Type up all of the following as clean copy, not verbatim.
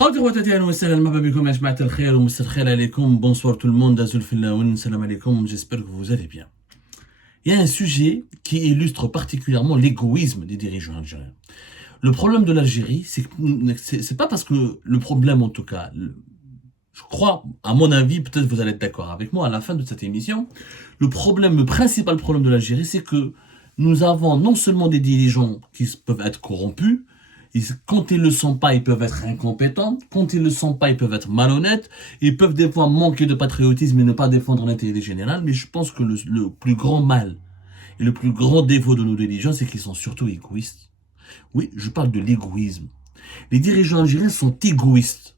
Bonsoir tout le monde, salam alaikum, j'espère que vous allez bien. Il y a un sujet qui illustre particulièrement l'égoïsme des dirigeants algériens. Le problème de l'Algérie, c'est pas parce que le problème, en tout cas, je crois, à mon avis, peut-être vous allez être d'accord avec moi à la fin de cette émission, le principal problème de l'Algérie, c'est que nous avons non seulement des dirigeants qui peuvent être corrompus, quand ils ne le sont pas, ils peuvent être incompétents. Quand ils ne le sont pas, ils peuvent être malhonnêtes. Ils peuvent des fois manquer de patriotisme et ne pas défendre l'intérêt général. Mais je pense que le plus grand mal et le plus grand défaut de nos dirigeants, c'est qu'ils sont surtout égoïstes. Oui, je parle de l'égoïsme. Les dirigeants algériens sont égoïstes.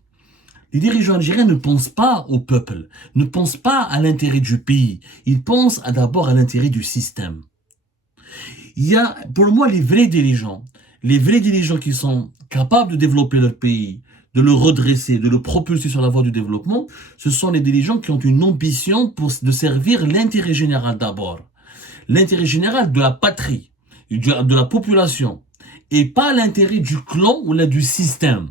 Les dirigeants algériens ne pensent pas au peuple, ne pensent pas à l'intérêt du pays. Ils pensent d'abord à l'intérêt du système. Il y a, pour moi, les vrais dirigeants qui sont capables de développer leur pays, de le redresser, de le propulser sur la voie du développement, ce sont les dirigeants qui ont une ambition de servir l'intérêt général d'abord. L'intérêt général de la patrie, de la population, et pas l'intérêt du clan ou du système.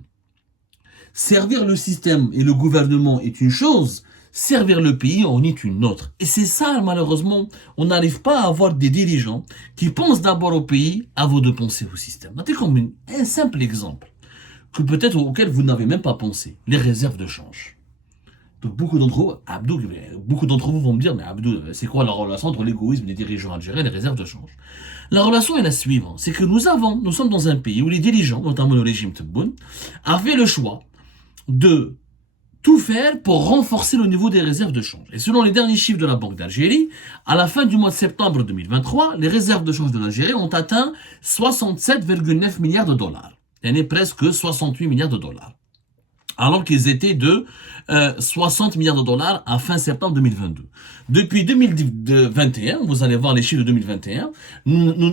Servir le système et le gouvernement est une chose, servir le pays en est une autre. Et c'est ça, malheureusement, on n'arrive pas à avoir des dirigeants qui pensent d'abord au pays avant de penser au système. C'est comme un simple exemple, auquel vous n'avez même pas pensé, les réserves de change. Donc beaucoup d'entre vous vont me dire, mais Abdou, c'est quoi la relation entre l'égoïsme des dirigeants algériens et les réserves de change? La relation est la suivante, c'est que nous sommes dans un pays où les dirigeants, notamment le régime Tebboune, avaient le choix de tout faire pour renforcer le niveau des réserves de change. Et selon les derniers chiffres de la Banque d'Algérie, à la fin du mois de septembre 2023, les réserves de change de l'Algérie ont atteint 67,9 milliards de dollars. Il y en a presque 68 milliards de dollars. Alors qu'ils étaient de 60 milliards de dollars à fin septembre 2022. Depuis 2021, vous allez voir les chiffres de 2021,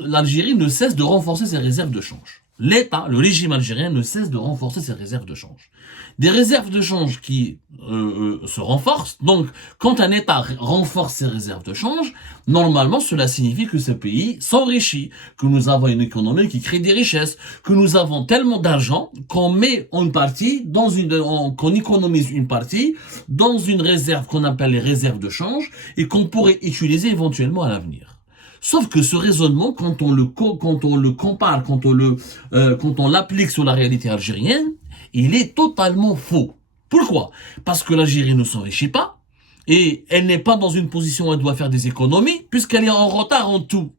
l'Algérie ne cesse de renforcer ses réserves de change. L'État, le régime algérien ne cesse de renforcer ses réserves de change. Des réserves de change qui se renforcent. Donc, quand un État renforce ses réserves de change, normalement, cela signifie que ce pays s'enrichit, que nous avons une économie qui crée des richesses, que nous avons tellement d'argent qu'on met une partie qu'on économise une partie dans une réserve qu'on appelle les réserves de change et qu'on pourrait utiliser éventuellement à l'avenir. Sauf que ce raisonnement, quand on le compare, quand on l'applique sur la réalité algérienne, il est totalement faux. Pourquoi? Parce que l'Algérie ne s'enrichit pas et elle n'est pas dans une position où elle doit faire des économies puisqu'elle est en retard en tout.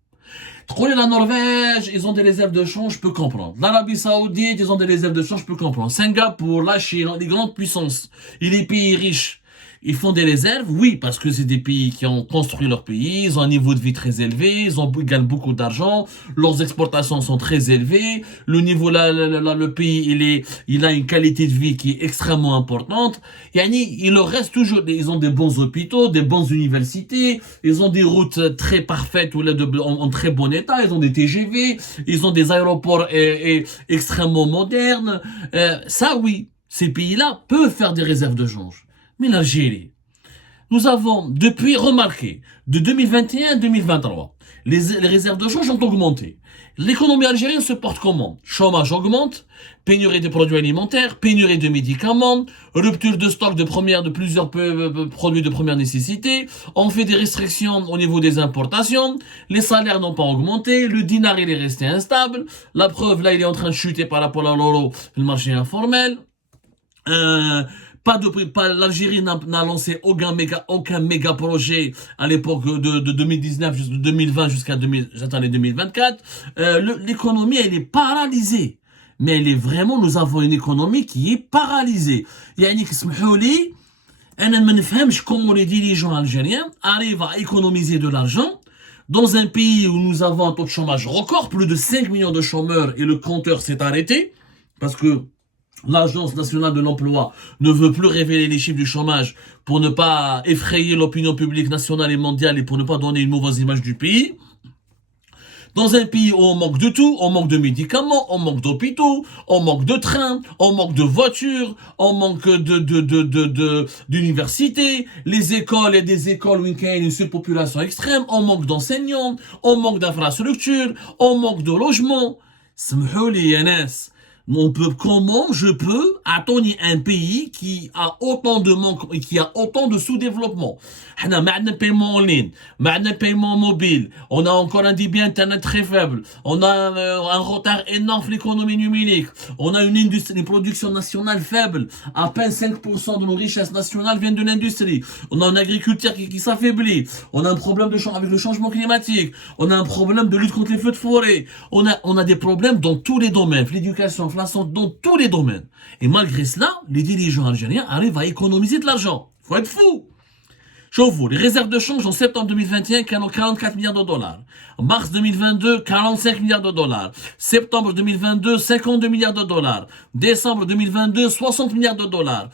La Norvège, ils ont des réserves de change, je peux comprendre. L'Arabie Saoudite, ils ont des réserves de change, je peux comprendre. Singapour, la Chine, les grandes puissances et les pays riches. Ils font des réserves, oui, parce que c'est des pays qui ont construit leur pays, ils ont un niveau de vie très élevé, ils gagnent beaucoup d'argent, leurs exportations sont très élevées, le niveau là, le pays, il a une qualité de vie qui est extrêmement importante. Il leur reste toujours, ils ont des bons hôpitaux, des bonnes universités, ils ont des routes très parfaites ou en très bon état, ils ont des TGV, ils ont des aéroports extrêmement modernes. Ça, oui, ces pays-là peuvent faire des réserves de change. Mais l'Algérie, nous avons depuis remarqué, de 2021 à 2023, les réserves de change ont augmenté. L'économie algérienne se porte comment? Chômage augmente, pénurie de produits alimentaires, pénurie de médicaments, rupture de stock de plusieurs produits de première nécessité, on fait des restrictions au niveau des importations, les salaires n'ont pas augmenté, le dinar il est resté instable, la preuve là il est en train de chuter par rapport à l'euro, le marché informel. L'Algérie n'a lancé aucun méga projet à l'époque de 2019 de 2020 jusqu'à 2024. L'économie, elle est paralysée. Mais nous avons une économie qui est paralysée. Comment les dirigeants algériens arrivent à économiser de l'argent dans un pays où nous avons un taux de chômage record, plus de 5 millions de chômeurs et le compteur s'est arrêté parce que l'Agence nationale de l'emploi ne veut plus révéler les chiffres du chômage pour ne pas effrayer l'opinion publique nationale et mondiale et pour ne pas donner une mauvaise image du pays. Dans un pays où on manque de tout, on manque de médicaments, on manque d'hôpitaux, on manque de trains, on manque de voitures, on manque d'universités, les écoles et des écoles où il y a une surpopulation extrême, on manque d'enseignants, on manque d'infrastructures, on manque de logements. Smhouli, Yanes. Comment je peux attendre un pays qui a autant de manque et qui a autant de sous-développement? On a un paiement en ligne, un paiement mobile, on a encore un débit internet très faible, on a un retard énorme sur l'économie numérique, on a une industrie, une production nationale faible, à peine 5% de nos richesses nationales viennent de l'industrie, on a une agriculture qui s'affaiblit, on a un problème avec le changement climatique, on a un problème de lutte contre les feux de forêt, on a des problèmes dans tous les domaines, l'éducation, dans tous les domaines. Et malgré cela, les dirigeants algériens arrivent à économiser de l'argent. Faut être fou. Chauffe-vous, les réserves de change en septembre 2021, 44 milliards de dollars. Mars 2022, 45 milliards de dollars. Septembre 2022, 52 milliards de dollars. Décembre 2022, 60 milliards de dollars.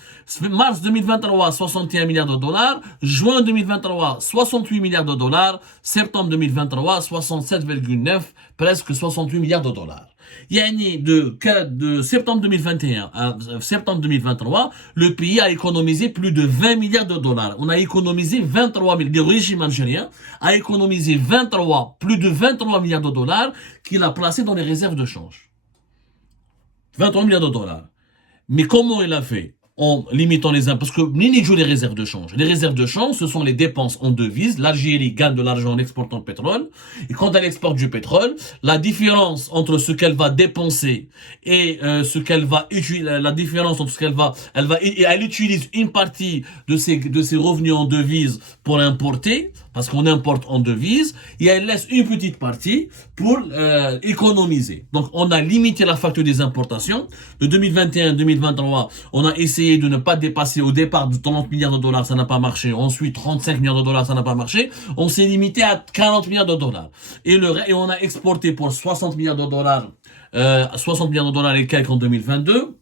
Mars 2023, 61 milliards de dollars. Juin 2023, 68 milliards de dollars. Septembre 2023, 67,9, presque 68 milliards de dollars. Yani de septembre 2021 à septembre 2023, le pays a économisé plus de 20 milliards de dollars. On a économisé 23 milliards. Le régime algérien a économisé plus de 23 milliards de dollars qu'il a placés dans les réserves de change. 23 milliards de dollars. Mais comment il a fait? En limitant les impôts, parce que Nini joue les réserves de change. Les réserves de change, ce sont les dépenses en devises. L'Algérie gagne de l'argent en exportant le pétrole. Et quand elle exporte du pétrole, la différence entre ce qu'elle va dépenser et ce qu'elle va utiliser, la différence entre ce qu'elle va, elle utilise une partie de ses revenus en devises pour importer, parce qu'on importe en devises, et elle laisse une petite partie pour économiser. Donc on a limité la facture des importations. De 2021 à 2023, on a essayé de ne pas dépasser au départ de 30 milliards de dollars, ça n'a pas marché. Ensuite, 35 milliards de dollars, ça n'a pas marché. On s'est limité à 40 milliards de dollars. Et on a exporté pour 60 milliards de dollars, 60 milliards de dollars et quelques en 2022.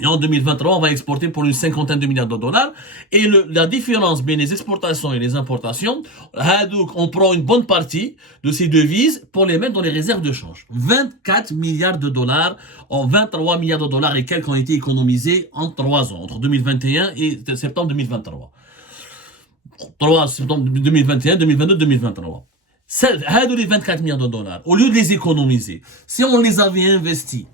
Et en 2023, on va exporter pour une cinquantaine de milliards de dollars. Et la différence entre les exportations et les importations, on prend une bonne partie de ces devises pour les mettre dans les réserves de change. 24 milliards de dollars, en 23 milliards de dollars et quelques ont été économisés en 3 ans, entre 2021 et septembre 2023. 3 septembre 2021, 2022, 2023. Les 24 milliards de dollars, au lieu de les économiser, si on les avait investis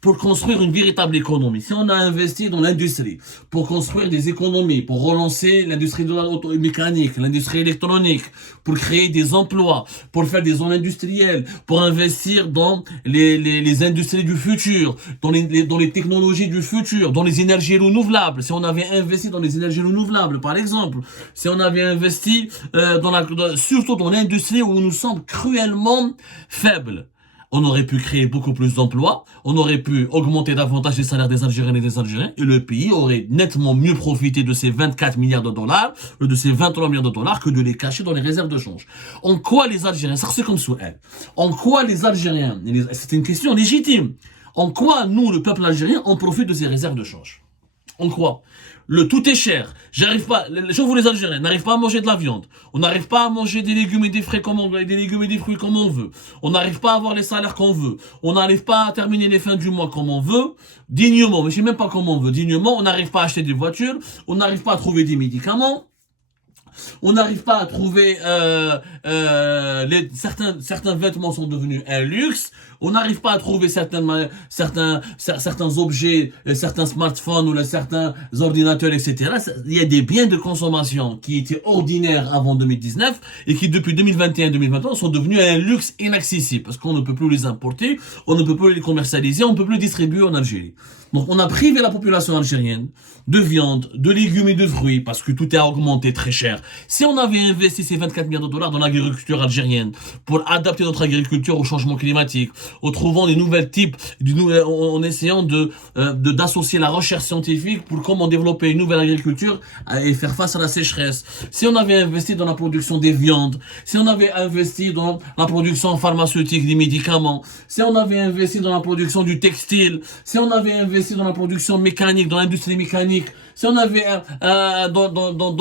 pour construire une véritable économie, si on a investi dans l'industrie, pour construire des économies, pour relancer l'industrie de la mécanique, l'industrie électronique, pour créer des emplois, pour faire des zones industrielles, pour investir dans les industries du futur, dans les technologies du futur, dans les énergies renouvelables, si on avait investi dans les énergies renouvelables, par exemple, si on avait investi surtout dans l'industrie où nous sommes cruellement faibles, on aurait pu créer beaucoup plus d'emplois, on aurait pu augmenter davantage les salaires des Algériennes et des Algériens, et le pays aurait nettement mieux profité de ces 24 milliards de dollars, de ces 23 milliards de dollars, que de les cacher dans les réserves de change. En quoi les Algériens, ça c'est comme Souhel, en quoi les Algériens, c'est une question légitime, en quoi nous, le peuple algérien, on profite de ces réserves de change? En quoi? Tout est cher. Les gens, vous les Algériens, n'arrivent pas à manger de la viande. On n'arrive pas à manger des légumes et des fruits comme on veut, des légumes et des fruits comme on veut. On n'arrive pas à avoir les salaires qu'on veut. On n'arrive pas à terminer les fins du mois comme on veut, dignement. Mais je sais même pas comment on veut, dignement. On n'arrive pas à acheter des voitures. On n'arrive pas à trouver des médicaments. On n'arrive pas à trouver certains vêtements sont devenus un luxe. On n'arrive pas à trouver certains objets, certains smartphones ou certains ordinateurs, etc. Il y a des biens de consommation qui étaient ordinaires avant 2019 et qui depuis 2021-2023 sont devenus un luxe inaccessible parce qu'on ne peut plus les importer, on ne peut plus les commercialiser, on ne peut plus les distribuer en Algérie. Donc on a privé la population algérienne de viande, de légumes et de fruits parce que tout a augmenté très cher. Si on avait investi ces 24 milliards de dollars dans l'agriculture algérienne pour adapter notre agriculture au changement climatique, en trouvant des nouvelles types, en essayant d'associer la recherche scientifique pour comment développer une nouvelle agriculture et faire face à la sécheresse. Si on avait investi dans la production des viandes, si on avait investi dans la production pharmaceutique des médicaments, si on avait investi dans la production du textile, si on avait investi dans la production mécanique, dans l'industrie mécanique, si on avait dans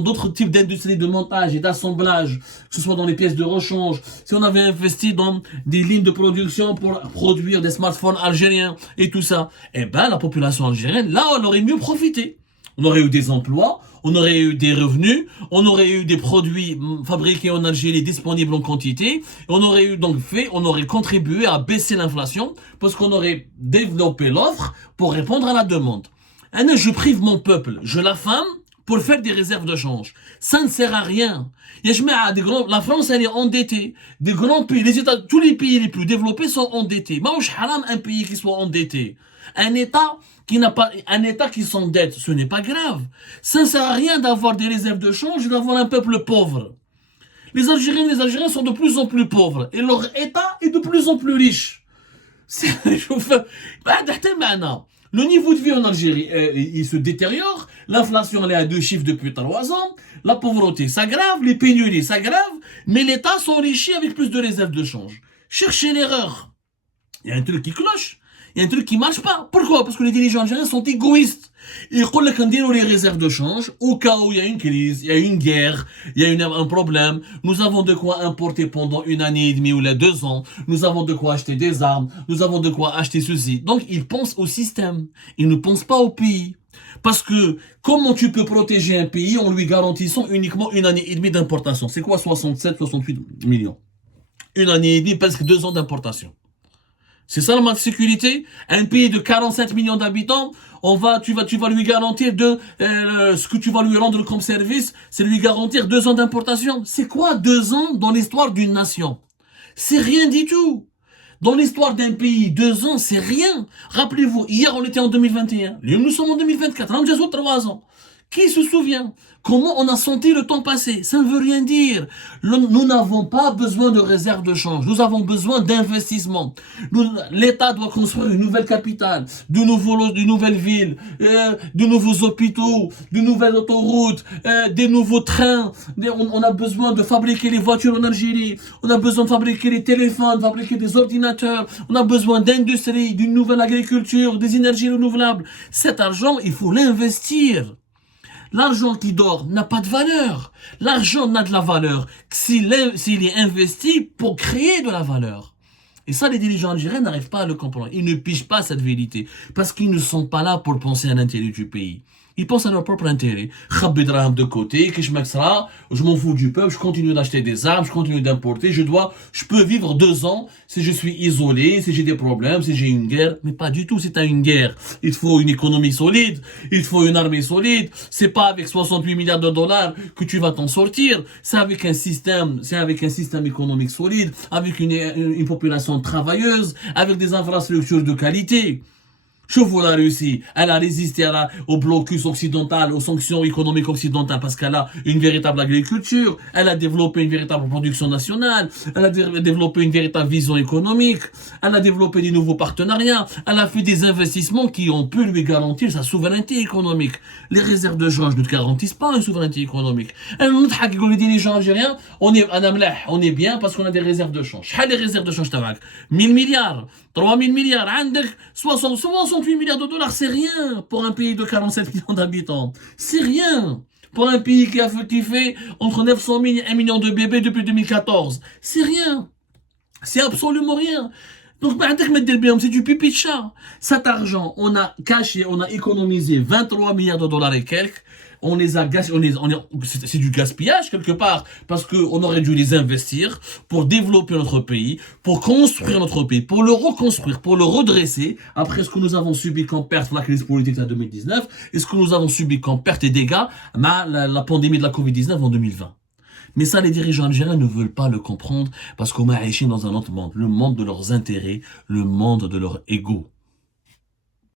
d'autres types d'industries de montage et d'assemblage, que ce soit dans les pièces de rechange, si on avait investi dans des lignes de production pour produire des smartphones algériens et tout ça, eh ben la population algérienne, là, on aurait mieux profité. On aurait eu des emplois, on aurait eu des revenus, on aurait eu des produits fabriqués en Algérie disponibles en quantité, on aurait eu donc on aurait contribué à baisser l'inflation parce qu'on aurait développé l'offre pour répondre à la demande. Je prive mon peuple, je l'affame pour faire des réserves de change. Ça ne sert à rien. La France, elle est endettée. Des grands pays, tous les pays les plus développés sont endettés. Maouch haram un pays qui soit endetté. Un État qui s'endette, ce n'est pas grave. Ça ne sert à rien d'avoir des réserves de change et d'avoir un peuple pauvre. Les Algériens sont de plus en plus pauvres et leur État est de plus en plus riche. Le niveau de vie en Algérie, il se détériore. L'inflation, elle est à 2 chiffres depuis 3 ans. La pauvreté s'aggrave, les pénuries s'aggravent, mais l'État s'enrichit avec plus de réserves de change. Cherchez l'erreur. Il y a un truc qui cloche. Il y a un truc qui marche pas. Pourquoi? Parce que les dirigeants algériens sont égoïstes. Ils disent qu'on déroule les réserves de change au cas où il y a une crise, il y a une guerre, il y a un problème. Nous avons de quoi importer pendant 1 année et demie ou 2 ans. Nous avons de quoi acheter des armes. Nous avons de quoi acheter ceci. Donc, ils pensent au système. Ils ne pensent pas au pays. Parce que comment tu peux protéger un pays en lui garantissant uniquement 1 année et demie d'importation? C'est quoi 67, 68 millions? 1 année et demie, presque 2 ans d'importation. C'est ça la marque de sécurité. Un pays de 47 millions d'habitants, tu vas lui garantir ce que tu vas lui rendre comme service, c'est lui garantir 2 ans d'importation. C'est quoi 2 ans dans l'histoire d'une nation? C'est rien du tout. Dans l'histoire d'un pays, 2 ans, c'est rien. Rappelez-vous, hier on était en 2021, nous sommes en 2024, on a déjà 3 ans. Qui se souvient comment on a senti le temps passer? Ça ne veut rien dire. Nous n'avons pas besoin de réserve de change. Nous avons besoin d'investissement. L'État doit construire une nouvelle capitale, de nouvelles villes, de nouveaux hôpitaux, de nouvelles autoroutes, des nouveaux trains. On a besoin de fabriquer les voitures en Algérie. On a besoin de fabriquer les téléphones, de fabriquer des ordinateurs. On a besoin d'industrie, d'une nouvelle agriculture, des énergies renouvelables. Cet argent, il faut l'investir. L'argent qui dort n'a pas de valeur. L'argent n'a de la valeur que s'il est investi pour créer de la valeur. Et ça, les dirigeants algériens n'arrivent pas à le comprendre. Ils ne pigent pas cette vérité. Parce qu'ils ne sont pas là pour penser à l'intérêt du pays. Ils pensent à leur propre intérêt. Khabbi draham de côté, je m'en fous du peuple, je continue d'acheter des armes, je continue d'importer, je peux vivre 2 ans si je suis isolé, si j'ai des problèmes, si j'ai une guerre. Mais pas du tout, c'est à une guerre. Il faut une économie solide, il faut une armée solide. C'est pas avec 68 milliards de dollars que tu vas t'en sortir. C'est avec un système économique solide, avec une population travailleuse, avec des infrastructures de qualité. Je vois la Russie, elle a résisté au blocus occidental, aux sanctions économiques occidentales parce qu'elle a une véritable agriculture, elle a développé une véritable production nationale, elle a développé une véritable vision économique, elle a développé des nouveaux partenariats, elle a fait des investissements qui ont pu lui garantir sa souveraineté économique. Les réserves de change ne garantissent pas une souveraineté économique. Les dirigeants algériens, on est bien parce qu'on a des réserves de change. Les réserves de change, 1000 milliards, 3000 milliards, 68 milliards de dollars, c'est rien pour un pays de 47 millions d'habitants. C'est rien pour un pays qui fait entre 900 000 et 1 million de bébés depuis 2014. C'est rien. C'est absolument rien. Donc, c'est du pipi de chat. Cet argent, on a économisé 23 milliards de dollars et quelques. On les a gaspillés, c'est du gaspillage quelque part, parce qu'on aurait dû les investir pour développer notre pays, pour construire notre pays, pour le reconstruire, pour le redresser, après ce que nous avons subi comme perte la crise politique en 2019, et ce que nous avons subi comme perte et dégâts, la pandémie de la Covid-19 en 2020. Mais ça, les dirigeants algériens ne veulent pas le comprendre, parce qu'on m'a acheté dans un autre monde, le monde de leurs intérêts, le monde de leur ego.